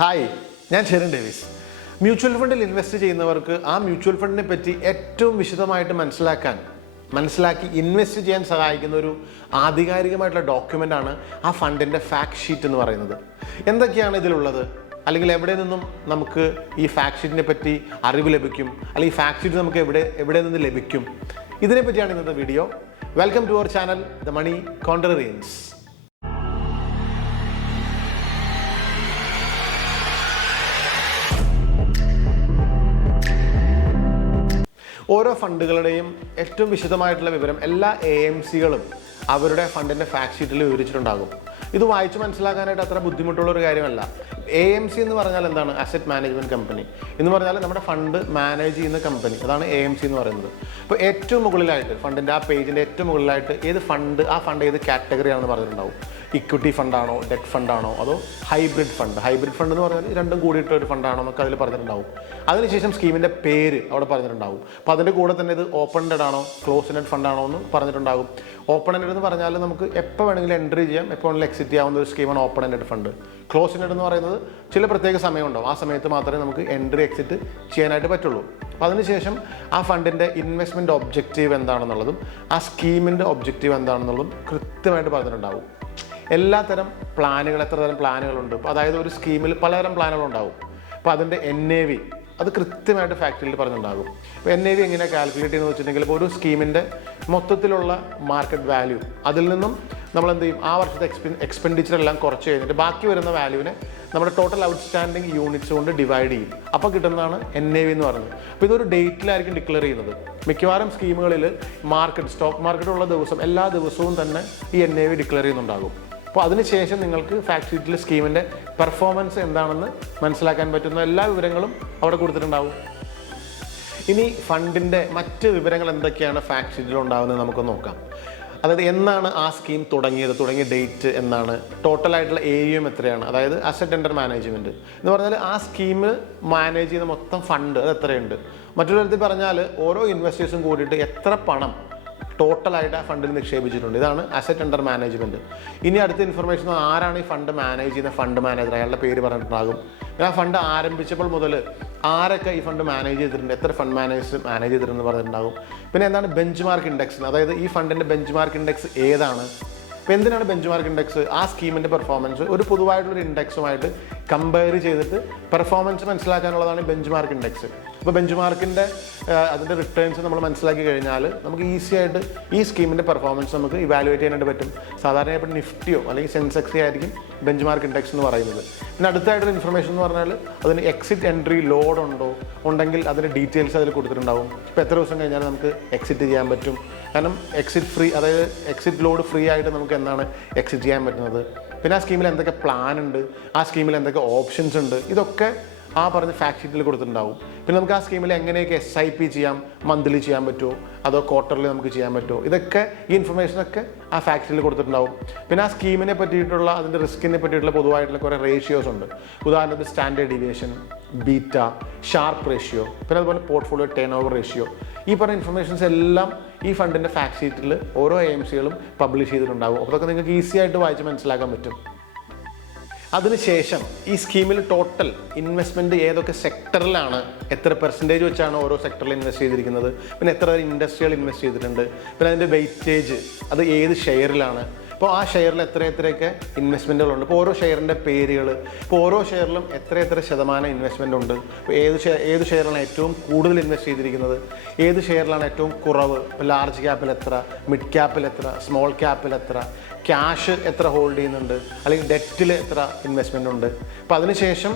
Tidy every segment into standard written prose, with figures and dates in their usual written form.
Hi, ഞാൻ Sherin Davis. Mutual ഫണ്ടിൽ invest ചെയ്യുന്നവർക്ക് ആ മ്യൂച്വൽ ഫണ്ടിനെ പറ്റി ഏറ്റവും വിശദമായിട്ട് മനസ്സിലാക്കി ഇൻവെസ്റ്റ് ചെയ്യാൻ സഹായിക്കുന്ന ഒരു ആധികാരികമായിട്ടുള്ള ഡോക്യുമെൻ്റാണ് ആ ഫണ്ടിൻ്റെ ഫാക്ട് ഷീറ്റ് എന്ന് പറയുന്നത്. എന്തൊക്കെയാണ് ഇതിലുള്ളത്, അല്ലെങ്കിൽ എവിടെ നിന്നും നമുക്ക് ഈ ഫാക്ട് ഷീറ്റിനെ പറ്റി അറിവ് ലഭിക്കും, അല്ലെങ്കിൽ ഈ ഫാക്ട് ഷീറ്റ് നമുക്ക് എവിടെ നിന്ന് ലഭിക്കും, ഇതിനെ പറ്റിയാണ് ഇന്നത്തെ video. Welcome to our channel the money contrarians. ഓരോ ഫണ്ടുകളുടെയും ഏറ്റവും വിശദമായിട്ടുള്ള വിവരം എല്ലാ AMCകളും അവരുടെ ഫണ്ടിൻ്റെ ഫാക്ട് ഷീറ്റിൽ വിവരിച്ചിട്ടുണ്ടാകും. ഇത് വായിച്ച് മനസ്സിലാക്കാനായിട്ട് അത്ര ബുദ്ധിമുട്ടുള്ള ഒരു കാര്യമല്ല. AMC എന്ന് പറഞ്ഞാൽ എന്താണ്? അസറ്റ് മാനേജ്മെൻറ്റ് കമ്പനി എന്ന് പറഞ്ഞാൽ നമ്മുടെ ഫണ്ട് മാനേജ് ചെയ്യുന്ന കമ്പനി, അതാണ് AMC എന്ന് പറയുന്നത്. ഇപ്പോൾ ഏറ്റവും മുകളിലായിട്ട് ഫണ്ടിൻ്റെ ആ പേജിൻ്റെ ഏറ്റവും മുകളിലായിട്ട് ആ ഫണ്ട് ഏത് കാറ്റഗറിയാണെന്ന് പറഞ്ഞിട്ടുണ്ടാവും. ഇക്വിറ്റി ഫണ്ടാണോ, ഡെറ്റ് ഫണ്ടാണോ, അതോ ഹൈബ്രിഡ് ഫണ്ട് എന്ന് പറഞ്ഞാൽ രണ്ടും കൂടിയിട്ട് ഒരു ഫണ്ടാണോ എന്നൊക്കെ അതിൽ പറഞ്ഞിട്ടുണ്ടാവും. അതിനുശേഷം സ്കീമിൻ്റെ പേര് അവിടെ പറഞ്ഞിട്ടുണ്ടാവും. അപ്പോൾ അതിൻ്റെ കൂടെ തന്നെ ഇത് ഓപ്പൺ എൻഡഡ് ആണോ, ക്ലോസ് എൻഡഡ് ഫണ്ടാണോ എന്ന് പറഞ്ഞിട്ടുണ്ടാകും. ഓപ്പൺ എൻഡഡ് എന്ന് പറഞ്ഞാൽ നമുക്ക് എപ്പോൾ വേണമെങ്കിലും എൻട്രി ചെയ്യാം, എപ്പോൾ വേണമെങ്കിലും എക്സിറ്റ് ചെയ്യാവുന്ന ഒരു സ്കീമാണ് open ended fund. Close ended എന്ന് പറയുന്നത് ചില പ്രത്യേക സമയമുണ്ടാവും, ആ സമയത്ത് മാത്രമേ നമുക്ക് എൻട്രി എക്സിറ്റ് ചെയ്യാനായിട്ട് പറ്റുള്ളൂ. അപ്പോൾ അതിനുശേഷം ആ ഫണ്ടിൻ്റെ ഇൻവെസ്റ്റ്മെൻറ്റ് ഒബ്ജക്റ്റീവ് എന്താണെന്നുള്ളതും ആ സ്കീമിൻ്റെ ഒബ്ജക്റ്റീവ് എന്താണെന്നുള്ളതും കൃത്യമായിട്ട് പറഞ്ഞിട്ടുണ്ടാവും. എല്ലാത്തരം പ്ലാനുകൾ, എത്ര തരം പ്ലാനുകളുണ്ട്, അതായത് ഒരു സ്കീമിൽ പലതരം പ്ലാനുകളുണ്ടാവും. അപ്പോൾ അതിൻ്റെ NAV അത് കൃത്യമായിട്ട് ഫാക്ടറിയിൽ പറഞ്ഞിട്ടുണ്ടാകും. ഇപ്പോൾ NAV എങ്ങനെയാണ് കാൽക്കുലേറ്റ് ചെയ്യുന്നത് വെച്ചിട്ടുണ്ടെങ്കിൽ, ഇപ്പോൾ ഒരു സ്കീമിൻ്റെ മൊത്തത്തിലുള്ള മാർക്കറ്റ് വാല്യൂ അതിൽ നിന്നും നമ്മൾ എന്ത് ചെയ്യും, ആ വർഷത്തെ എക്സ്പെൻഡിച്ചർ എല്ലാം കുറച്ച് കഴിഞ്ഞിട്ട് ബാക്കി വരുന്ന വാല്യൂവിനെ നമ്മുടെ ടോട്ടൽ ഔട്ട്സ്റ്റാൻഡിങ് യൂണിറ്റ്സ് കൊണ്ട് ഡിവൈഡ് ചെയ്യും. അപ്പോൾ കിട്ടുന്നതാണ് NAV എന്ന് പറയുന്നത്. അപ്പോൾ ഇതൊരു ഡേറ്റിലായിരിക്കും ഡിക്ലെയർ ചെയ്യുന്നത്. മിക്കവാറും സ്കീമുകളിൽ സ്റ്റോക്ക് മാർക്കറ്റ് ഉള്ള ദിവസം എല്ലാ ദിവസവും തന്നെ ഈ NAV ഡിക്ലെയർ ചെയ്യുന്നുണ്ടാകും. അപ്പോൾ അതിനുശേഷം നിങ്ങൾക്ക് ഫാക്ട് ഷീറ്റിൽ സ്കീമിൻ്റെ പെർഫോമൻസ് എന്താണെന്ന് മനസ്സിലാക്കാൻ പറ്റുന്ന എല്ലാ വിവരങ്ങളും അവിടെ കൊടുത്തിട്ടുണ്ടാവും. ഇനി ഫണ്ടിൻ്റെ മറ്റ് വിവരങ്ങൾ എന്തൊക്കെയാണ് ഫാക്ട് ഷീറ്റിൽ ഉണ്ടാകുന്നത് നമുക്ക് നോക്കാം. അതായത് എന്നാണ് ആ സ്കീം തുടങ്ങിയ ഡേറ്റ് എന്നാണ്, ടോട്ടലായിട്ടുള്ള AUM എത്രയാണ്, അതായത് അസറ്റ് അണ്ടർ മാനേജ്മെൻറ്റ് എന്ന് പറഞ്ഞാൽ ആ സ്കീം മാനേജ് ചെയ്യുന്ന മൊത്തം ഫണ്ട് അത് എത്രയുണ്ട്. മറ്റൊരു തരത്തിൽ പറഞ്ഞാൽ ഓരോ ഇൻവെസ്റ്റേഴ്സും കൂടിയിട്ട് എത്ര പണം ടോട്ടലായിട്ട് ആ ഫണ്ടിൽ നിക്ഷേപിച്ചിട്ടുണ്ട്. ഇതാണ് അസറ്റ് അണ്ടർ മാനേജ്മെൻറ്റ്. ഇനി അടുത്ത ഇൻഫർമേഷൻ, ആരാണ് ഈ ഫണ്ട് മാനേജ് ചെയ്യുന്ന ഫണ്ട് മാനേജർ, അയാളുടെ പേര് പറഞ്ഞിട്ടുണ്ടാകും. ആ ഫണ്ട് ആരംഭിച്ചപ്പോൾ മുതൽ ആരൊക്കെ ഈ ഫണ്ട് മാനേജ് ചെയ്തിട്ടുണ്ട്, എത്ര ഫണ്ട് മാനേജേഴ്സ് മാനേജ് ചെയ്തിട്ടുണ്ടെന്ന് പറഞ്ഞിട്ടുണ്ടാകും. പിന്നെ എന്താണ് ബെഞ്ച് മാർക്ക് ഇൻഡെക്സ്, അതായത് ഈ ഫണ്ടിൻ്റെ ബെഞ്ച് മാർക്ക് ഇൻഡെക്സ് ഏതാണ്. അപ്പോൾ എന്തിനാണ് ബെഞ്ച് മാർക്ക് ഇൻഡെക്സ്? ആ സ്കീമിൻ്റെ പെർഫോമൻസ് ഒരു പൊതുവായിട്ടുള്ളൊരു ഇൻഡെക്സുമായിട്ട് കമ്പയർ ചെയ്തിട്ട് പെർഫോമൻസ് മനസ്സിലാക്കാനുള്ളതാണ് ബെഞ്ച് മാർക്ക് ഇൻഡെക്സ്. അപ്പോൾ ബെഞ്ച് മാർക്കിൻ്റെ അതിൻ്റെ റിട്ടേൺസ് നമ്മൾ മനസ്സിലാക്കി കഴിഞ്ഞാൽ നമുക്ക് ഈസി ആയിട്ട് ഈ സ്കീമിൻ്റെ പെർഫോമൻസ് നമുക്ക് ഇവാലുവേറ്റ് ചെയ്യാനായിട്ട് പറ്റും. സാധാരണയായിട്ട് നിഫ്റ്റിയോ അല്ലെങ്കിൽ സെൻസെക്സോ ആയിരിക്കും ബെഞ്ച് മാർക്ക് ഇൻഡെക്സ് എന്ന് പറയുന്നത്. പിന്നെ അടുത്തായിട്ടൊരു ഇൻഫർമേഷൻ എന്ന് പറഞ്ഞാൽ അതിന് എക്സിറ്റ് എൻട്രി ലോഡ് ഉണ്ടെങ്കിൽ അതിൻ്റെ ഡീറ്റെയിൽസ് അതിൽ കൊടുത്തിട്ടുണ്ടാവും. ഇപ്പോൾ എത്ര ദിവസം കഴിഞ്ഞാൽ നമുക്ക് എക്സിറ്റ് ചെയ്യാൻ പറ്റും. കാരണം എക്സിറ്റ് ഫ്രീ, അതായത് എക്സിറ്റ് ലോഡ് ഫ്രീ ആയിട്ട് നമുക്ക് എന്താണ് എക്സിറ്റ് ചെയ്യാൻ പറ്റുന്നത്. പിന്നെ ആ സ്കീമിൽ എന്തൊക്കെ പ്ലാൻ ഉണ്ട്, ആ സ്കീമിൽ എന്തൊക്കെ ഓപ്ഷൻസ് ഉണ്ട്, ഇതൊക്കെ ആ പറഞ്ഞ ഫാക്ട് ഷീറ്റിൽ കൊടുത്തിട്ടുണ്ടാവും. പിന്നെ നമുക്ക് ആ സ്കീമിൽ എങ്ങനെയൊക്കെ SIP ചെയ്യാം, മന്ത്ലി ചെയ്യാൻ പറ്റുമോ അതോ ക്വാർട്ടർലി നമുക്ക് ചെയ്യാൻ പറ്റുമോ, ഇതൊക്കെ ഈ ഇൻഫർമേഷനൊക്കെ ആ ഫാക്ട് ഷീറ്റിൽ കൊടുത്തിട്ടുണ്ടാവും. പിന്നെ ആ സ്കീമിനെ പറ്റിയിട്ടുള്ള അതിൻ്റെ റിസ്കിനെ പറ്റിയിട്ടുള്ള പൊതുവായിട്ടുള്ള കുറേ റേഷ്യോസ് ഉണ്ട്. ഉദാഹരണത്തിന് standard deviation, beta, sharp ratio, പിന്നെ അതുപോലെ പോർട്ട്ഫോളിയോ ടേൺ ഓവർ റേഷ്യോ, ഈ പറഞ്ഞ ഇൻഫർമേഷൻസ് എല്ലാം ഈ ഫണ്ടിൻ്റെ ഫാക്ട് ഷീറ്റിൽ ഓരോ AMCകളും പബ്ലിഷ് ചെയ്തിട്ടുണ്ടാകും. അപ്പോൾ അതൊക്കെ നിങ്ങൾക്ക് ഈസി ആയിട്ട് വായിച്ച് മനസ്സിലാക്കാൻ പറ്റും. അതിനുശേഷം ഈ സ്കീമിൽ ടോട്ടൽ ഇൻവെസ്റ്റ്മെൻറ്റ് ഏതൊക്കെ സെക്ടറിലാണ്, എത്ര പെർസെൻറ്റേജ് വെച്ചാണ് ഓരോ സെക്ടറിൽ ഇൻവെസ്റ്റ് ചെയ്തിരിക്കുന്നത്, പിന്നെ എത്ര ഇൻഡസ്ട്രികൾ ഇൻവെസ്റ്റ് ചെയ്തിട്ടുണ്ട്, പിന്നെ അതിൻ്റെ വെയിറ്റേജ് അത് ഏത് ഷെയറിലാണ്, ഇപ്പോൾ ആ ഷെയറിൽ എത്രയൊക്കെ ഇൻവെസ്റ്റ്മെൻറ്റുകളുണ്ട്, ഇപ്പോൾ ഓരോ ഷെയറിൻ്റെ പേരുകൾ, ഇപ്പോൾ ഓരോ ഷെയറിലും എത്ര ശതമാനം ഇൻവെസ്റ്റ്മെൻ്റ് ഉണ്ട്, ഇപ്പോൾ ഏത് ഷെയറിലാണ് ഏറ്റവും കൂടുതൽ ഇൻവെസ്റ്റ് ചെയ്തിരിക്കുന്നത്, ഏത് ഷെയറിലാണ് ഏറ്റവും കുറവ്, ഇപ്പോൾ ലാർജ് ക്യാപ്പിൽ എത്ര, മിഡ് ക്യാപ്പിൽ എത്ര, സ്മോൾ ക്യാപ്പിൽ എത്ര, ക്യാഷ് എത്ര ഹോൾഡ് ചെയ്യുന്നുണ്ട്, അല്ലെങ്കിൽ ഡെറ്റിൽ എത്ര ഇൻവെസ്റ്റ്മെൻ്റ് ഉണ്ട്. അപ്പോൾ അതിനുശേഷം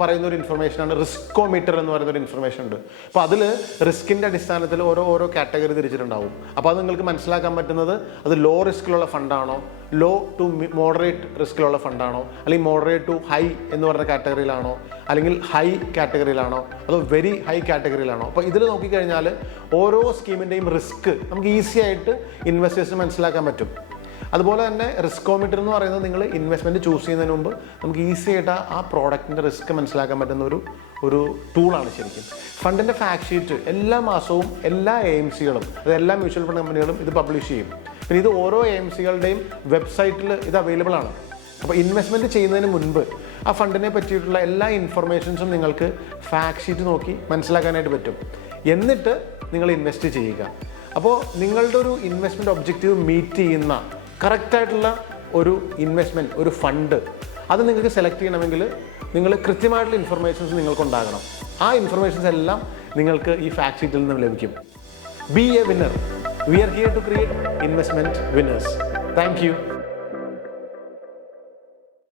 പറയുന്ന ഒരു ഇൻഫർമേഷനാണ് റിസ്കോമീറ്റർ എന്ന് പറയുന്നൊരു ഇൻഫർമേഷൻ ഉണ്ട്. അപ്പോൾ അതിൽ റിസ്കിൻ്റെ അടിസ്ഥാനത്തിൽ ഓരോ കാറ്റഗറി തിരിച്ചിട്ടുണ്ടാവും. അപ്പോൾ അത് നിങ്ങൾക്ക് മനസ്സിലാക്കാൻ പറ്റുന്നത് അത് ലോ റിസ്കിലുള്ള ഫണ്ടാണോ, ലോ ടു മോഡറേറ്റ് റിസ്കിലുള്ള ഫണ്ടാണോ, അല്ലെങ്കിൽ മോഡറേറ്റ് ടു ഹൈ എന്ന് പറയുന്ന കാറ്റഗറിയിലാണോ, അല്ലെങ്കിൽ ഹൈ കാറ്റഗറിയിലാണോ, അതോ വെരി ഹൈ കാറ്റഗറിയിലാണോ. അപ്പോൾ ഇതിൽ നോക്കിക്കഴിഞ്ഞാൽ ഓരോ സ്കീമിൻ്റെയും റിസ്ക് നമുക്ക് ഈസി ആയിട്ട് ഇൻവെസ്റ്റേഴ്സിന് മനസ്സിലാക്കാൻ പറ്റും. അതുപോലെ തന്നെ റിസ്കോമീറ്റർ എന്ന് പറയുന്നത് നിങ്ങൾ ഇൻവെസ്റ്റ്മെൻറ്റ് ചൂസ് ചെയ്യുന്നതിന് മുമ്പ് നമുക്ക് ഈസി ആയിട്ട് ആ പ്രോഡക്റ്റിൻ്റെ റിസ്ക് മനസ്സിലാക്കാൻ പറ്റുന്ന ഒരു ടൂളാണ് ശരിക്കും. ഫണ്ടിൻ്റെ ഫാക്ട് ഷീറ്റ് എല്ലാ മാസവും എല്ലാ AMCകളും, അത് എല്ലാ മ്യൂച്വൽ ഫണ്ട് കമ്പനികളും ഇത് പബ്ലിഷ് ചെയ്യും. പിന്നെ ഇത് ഓരോ AMCകളുടെയും വെബ്സൈറ്റിൽ ഇത് അവൈലബിൾ ആണ്. അപ്പോൾ ഇൻവെസ്റ്റ്മെൻറ്റ് ചെയ്യുന്നതിന് മുൻപ് ആ ഫണ്ടിനെ പറ്റിയിട്ടുള്ള എല്ലാ ഇൻഫർമേഷൻസും നിങ്ങൾക്ക് ഫാക്ട് ഷീറ്റ് നോക്കി മനസ്സിലാക്കാനായിട്ട് പറ്റും. എന്നിട്ട് നിങ്ങൾ ഇൻവെസ്റ്റ് ചെയ്യുക. അപ്പോൾ നിങ്ങളുടെ ഒരു ഇൻവെസ്റ്റ്മെൻറ്റ് ഒബ്ജക്റ്റീവ് മീറ്റ് ചെയ്യുന്ന കറക്റ്റായിട്ടുള്ള ഒരു ഇൻവെസ്റ്റ്മെൻറ്റ്, ഒരു ഫണ്ട് അത് നിങ്ങൾക്ക് സെലക്ട് ചെയ്യണമെങ്കിൽ നിങ്ങൾ കൃത്യമായിട്ടുള്ള ഇൻഫർമേഷൻസ് നിങ്ങൾക്കുണ്ടാകണം. ആ ഇൻഫർമേഷൻസ് എല്ലാം നിങ്ങൾക്ക് ഈ ഫാക്ട് ഷീറ്റിൽ നിന്ന് ലഭിക്കും. B A winner. We are here to create investment winners. Thank you.